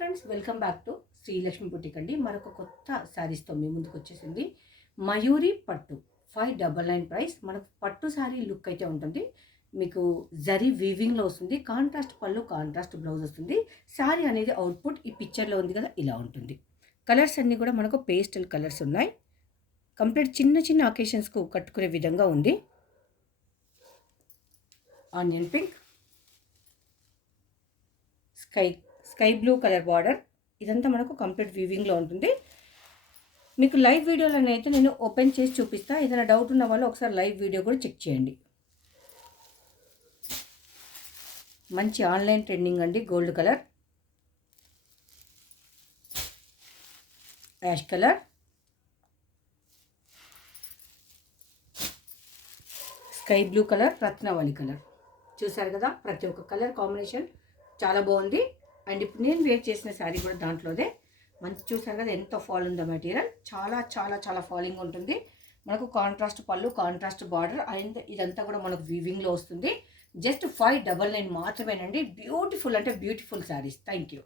Friends, welcome back to Srilakshmi boutique అండి. మరొక కొత్త శారీస్తో మీ ముందుకు వచ్చేసింది మయూరి పట్టు 599 ప్రైస్. మనకు పట్టు శారీ లుక్ అయితే ఉంటుంది. మీకు జరీ వీవింగ్లో వస్తుంది. కాంట్రాస్ట్ పళ్ళు, కాంట్రాస్ట్ బ్లౌజ్ వస్తుంది. శారీ అనేది అవుట్పుట్ ఈ పిక్చర్లో ఉంది కదా, ఇలా ఉంటుంది. కలర్స్ అన్నీ కూడా మనకు పేస్టల్ కలర్స్ ఉన్నాయి. కంప్లీట్ చిన్న చిన్న అకేషన్స్కు కట్టుకునే విధంగా ఉంది. Onion pink, sky blue colour border, ఇదంతా మనకు కంప్లీట్ వీవింగ్లో ఉంటుంది. మీకు లైవ్ వీడియోలోనే అయితే నేను ఓపెన్ చేసి చూపిస్తా. ఏదైనా డౌట్ ఉన్న వాళ్ళు ఒకసారి లైవ్ వీడియో కూడా చెక్ చేయండి. మంచి ఆన్లైన్ ట్రెండింగ్ అండి. Gold colour, ash colour, sky blue colour, Ratnavali colour. చూసారు కదా, ప్రతి ఒక్క కలర్ కాంబినేషన్ చాలా బాగుంది. అండ్ ఇప్పుడు నేను వేర్ చేసిన శారీ కూడా దాంట్లోదే. మంచి చూసారు కదా ఎంత ఫాల్ ఉందో మెటీరియల్. చాలా చాలా చాలా ఫాలింగ్ ఉంటుంది. మనకు కాంట్రాస్ట్ పళ్ళు, కాంట్రాస్ట్ బార్డర్, అండ్ ఇదంతా కూడా మనకు వీవింగ్లో వస్తుంది. జస్ట్ 599 మాత్రమేనండి. బ్యూటిఫుల్ అంటే బ్యూటిఫుల్ శారీస్. Thank you.